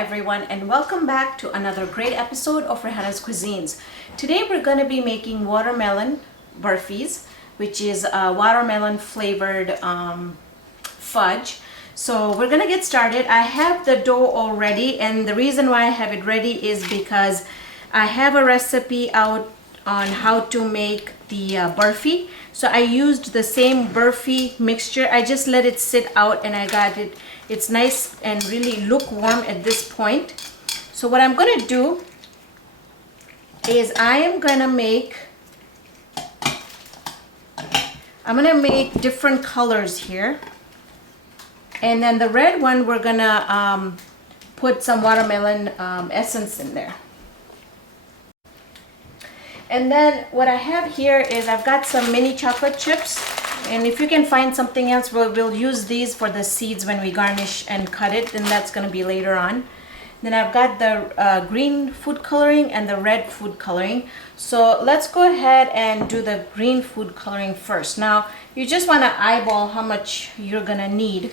everyone, and welcome back to another great episode of Raihana's Cuisines. Today we're going to be making watermelon burfees, which is watermelon flavored fudge. So we're going to get started. I have the dough already, and the reason why I have it ready is because I have a recipe out on how to make the burfi. So I used the same burfi mixture. I just let it sit out and I got it. It's nice and really lukewarm at this point. So what I'm going to do is I'm going to make different colors here. And then the red one, we're going to put some watermelon essence in there. And then what I have here is I've got some mini chocolate chips, and if you can find something else, we'll use these for the seeds when we garnish and cut it, and that's going to be later on. Then I've got the green food coloring and the red food coloring. So let's go ahead and do the green food coloring first. Now you just want to eyeball how much you're going to need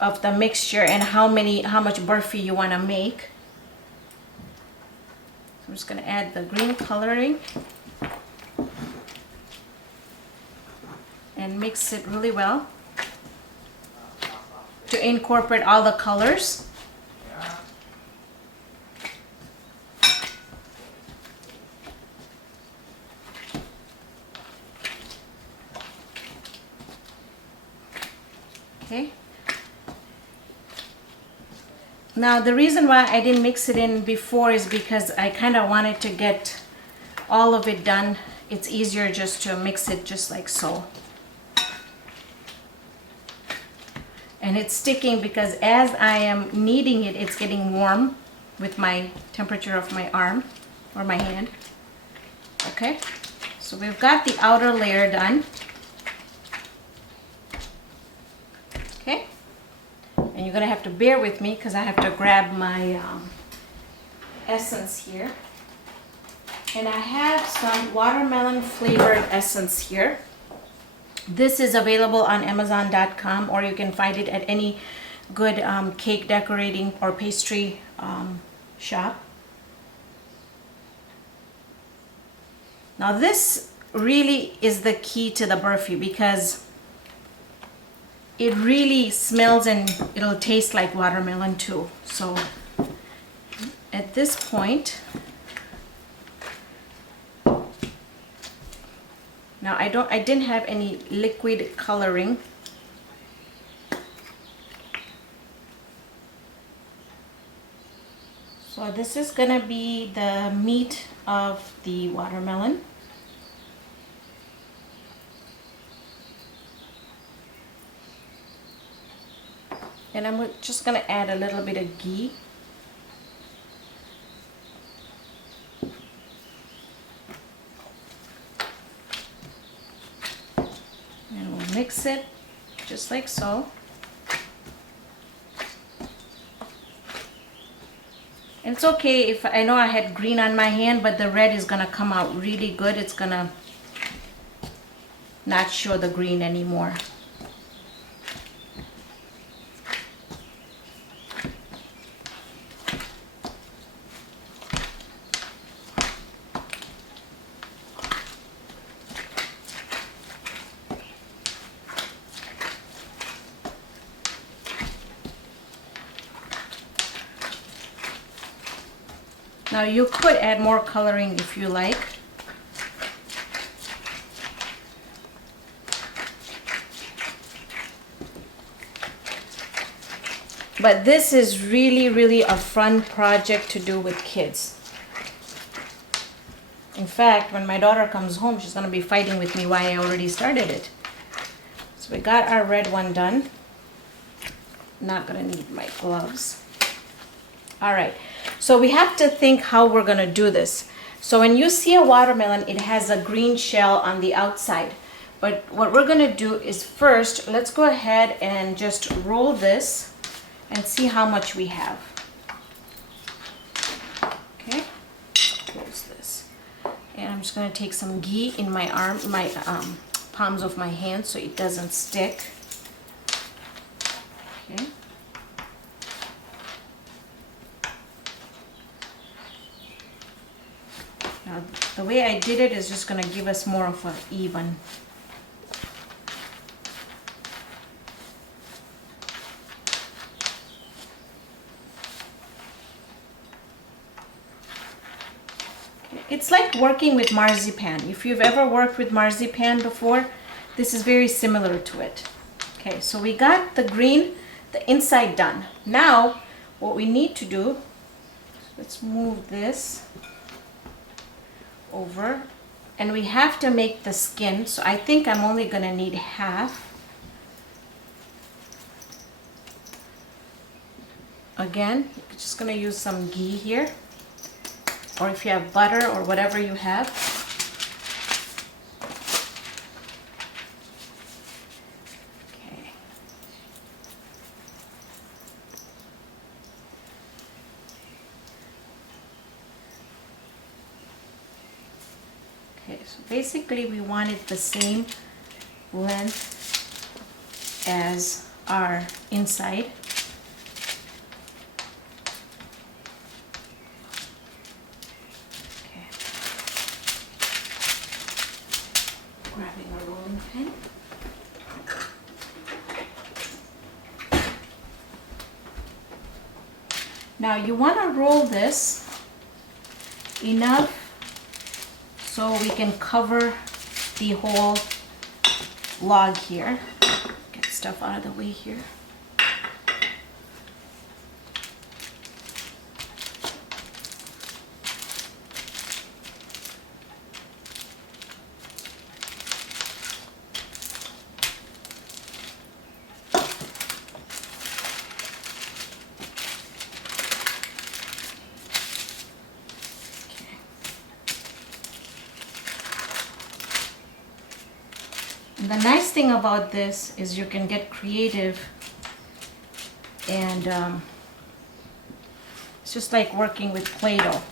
of the mixture and how much burfi you want to make. I'm just going to add the green coloring and mix it really well to incorporate all the colors. Okay. Now the reason why I didn't mix it in before is because I kind of wanted to get all of it done. It's easier just to mix it just like so. And it's sticking because as I am kneading it, it's getting warm with my temperature of my arm or my hand. Okay, so we've got the outer layer done. Okay. And you're going to have to bear with me because I have to grab my essence here. And I have some watermelon flavored essence here. This is available on Amazon.com, or you can find it at any good cake decorating or pastry shop. Now this really is the key to the burfi because it really smells and it'll taste like watermelon too. So at this point, now I didn't have any liquid coloring. So this is gonna be the meat of the watermelon. And I'm just going to add a little bit of ghee. And we'll mix it just like so. And it's okay if I know I had green on my hand, but the red is going to come out really good. It's going to not show the green anymore. Now you could add more coloring if you like. But this is really a fun project to do with kids. In fact, when my daughter comes home, she's going to be fighting with me why I already started it. So we got our red one done. Not going to need my gloves. All right. So we have to think how we're going to do this. So when you see a watermelon, it has a green shell on the outside. But what we're going to do is first, let's go ahead and just roll this and see how much we have. Okay, close this. And I'm just going to take some ghee in my palms of my hand so it doesn't stick. Okay. The way I did it is just going to give us more of an even. It's like working with marzipan. If you've ever worked with marzipan before, this is very similar to it. Okay, so we got the green, the inside done. Now, what we need to do, let's move this over, and we have to make the skin. So I think I'm only gonna need half. Again, you're just gonna use some ghee here, or if you have butter or whatever you have. Okay. Okay, so basically we want it the same length as our inside. Grabbing a rolling pin. Now you want to roll this enough so we can cover the whole log here. Get stuff out of the way here. And the nice thing about this is you can get creative, and it's just like working with Play-Doh.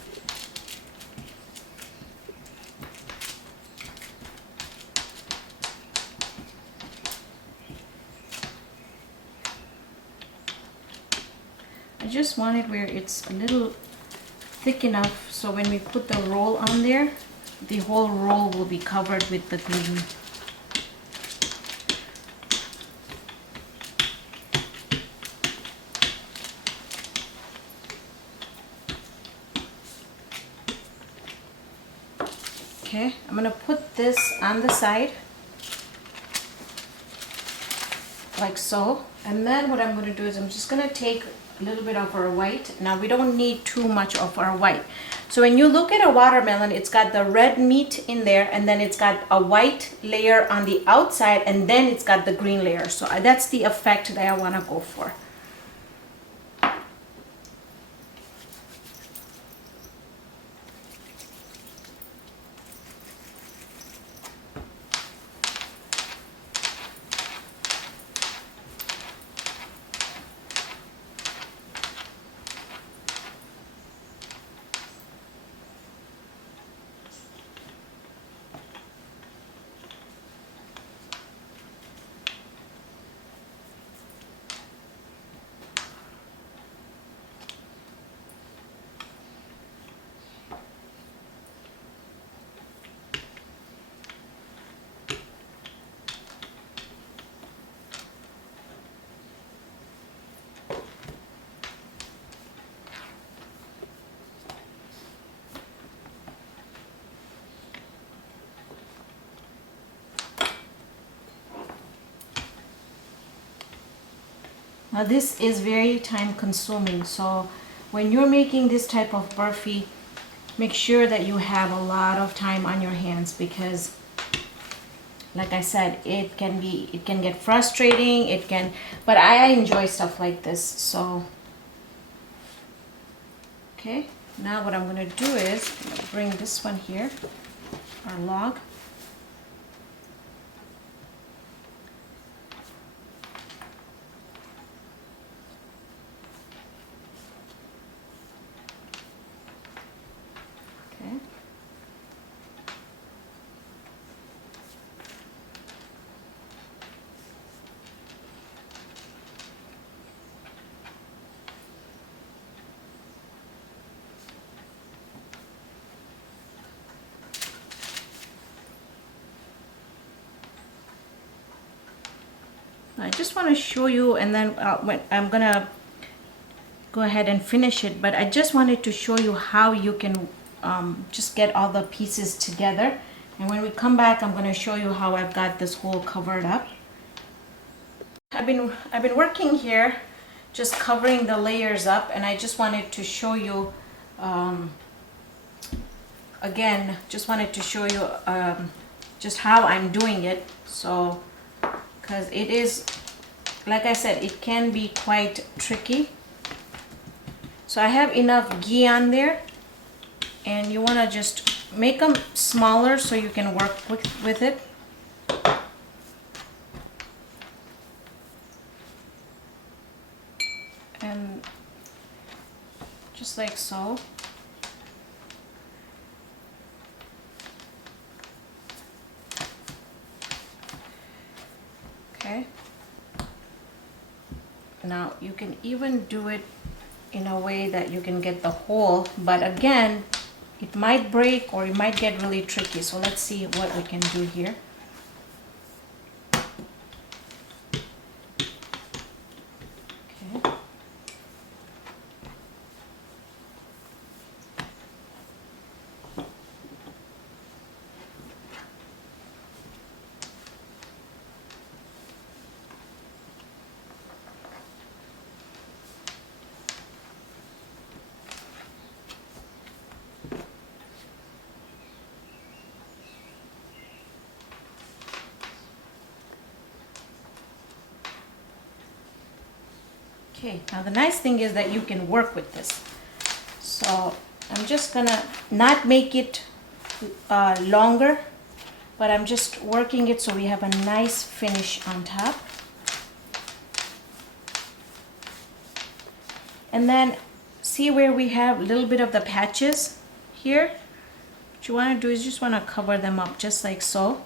I just want it where it's a little thick enough so when we put the roll on there, the whole roll will be covered with the green. Okay, I'm going to put this on the side, like so. And then what I'm going to do is I'm just going to take a little bit of our white. Now we don't need too much of our white. So when you look at a watermelon, it's got the red meat in there, and then it's got a white layer on the outside, and then it's got the green layer. So that's the effect that I want to go for. Now this is very time consuming, so when you're making this type of burfi, make sure that you have a lot of time on your hands, because like I said, it can get frustrating, but I enjoy stuff like this. So okay, now what I'm going to do is I'm going to bring this one here, our log. I just want to show you, and then I'm gonna go ahead and finish it, but I just wanted to show you how you can just get all the pieces together. And when we come back, I'm going to show you how I've got this hole covered up. I've been working here just covering the layers up, and I just wanted to show you again, just wanted to show you just how I'm doing it. So because it is, like I said, it can be quite tricky. So I have enough ghee on there, and you want to just make them smaller so you can work with it. And just like so. Okay. Now you can even do it in a way that you can get the hole, but again, it might break or it might get really tricky. So let's see what we can do here. Okay. Okay, now the nice thing is that you can work with this. So I'm just gonna not make it longer, but I'm just working it so we have a nice finish on top. And then see where we have a little bit of the patches here? What you want to do is just want to cover them up just like so.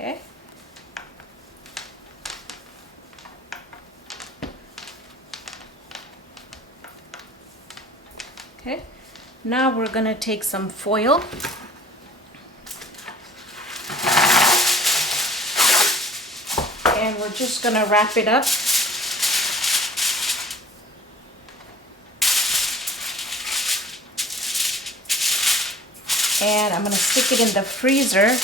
Okay. Okay. Now we're gonna take some foil. And we're just gonna wrap it up. And I'm gonna stick it in the freezer.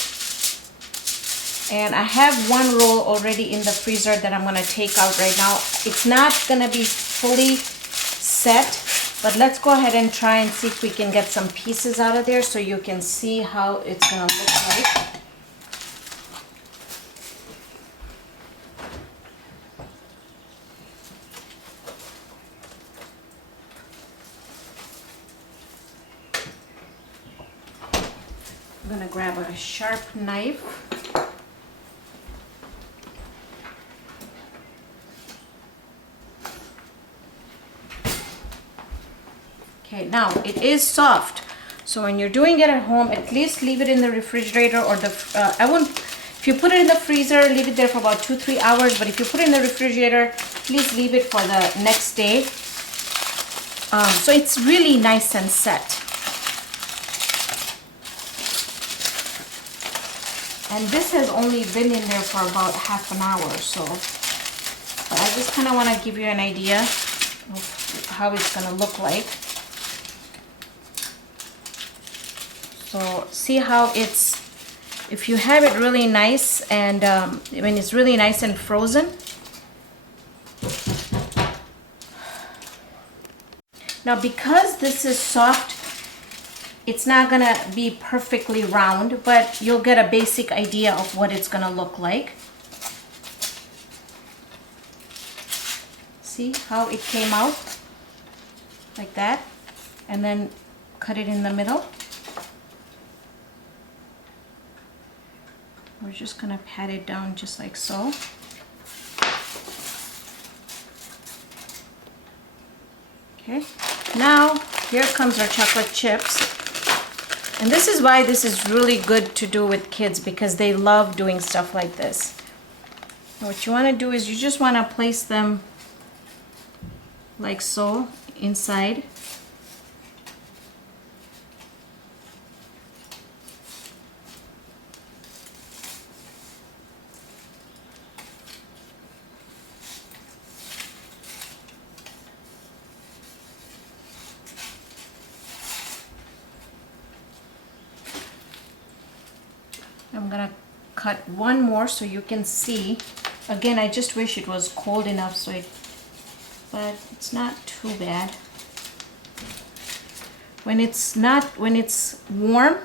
And I have one roll already in the freezer that I'm going to take out right now. It's not going to be fully set, but let's go ahead and try and see if we can get some pieces out of there so you can see how it's going to look like. I'm going to grab a sharp knife. Okay, now it is soft, so when you're doing it at home, at least leave it in the refrigerator or the if you put it in the freezer, leave it there for about 2-3 hours, but if you put it in the refrigerator, please leave it for the next day. So it's really nice and set. And this has only been in there for about half an hour, so but I just kind of want to give you an idea of how it's going to look like. So see how it's, if you have it really nice and when it's really nice and frozen. Now because this is soft, it's not gonna be perfectly round, but you'll get a basic idea of what it's gonna look like. See how it came out? Like that. And then cut it in the middle. We're just gonna pat it down just like so. Okay, now here comes our chocolate chips. And this is why this is really good to do with kids, because they love doing stuff like this. And what you wanna do is you just wanna place them like so inside. I'm gonna cut one more so you can see. Again, I just wish it was cold enough so it, but it's not too bad. When it's warm,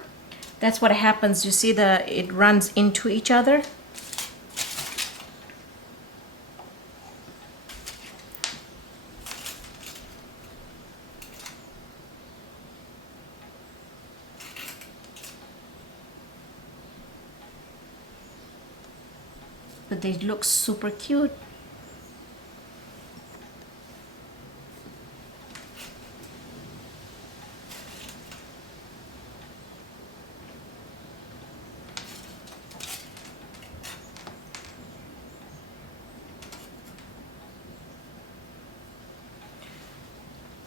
that's what happens. You see it runs into each other. But they look super cute.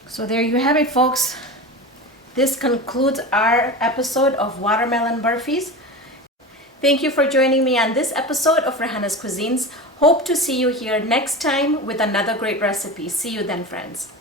So there you have it, folks. This concludes our episode of watermelon burfies. Thank you for joining me on this episode of Raihana's Cuisines. Hope to see you here next time with another great recipe. See you then, friends.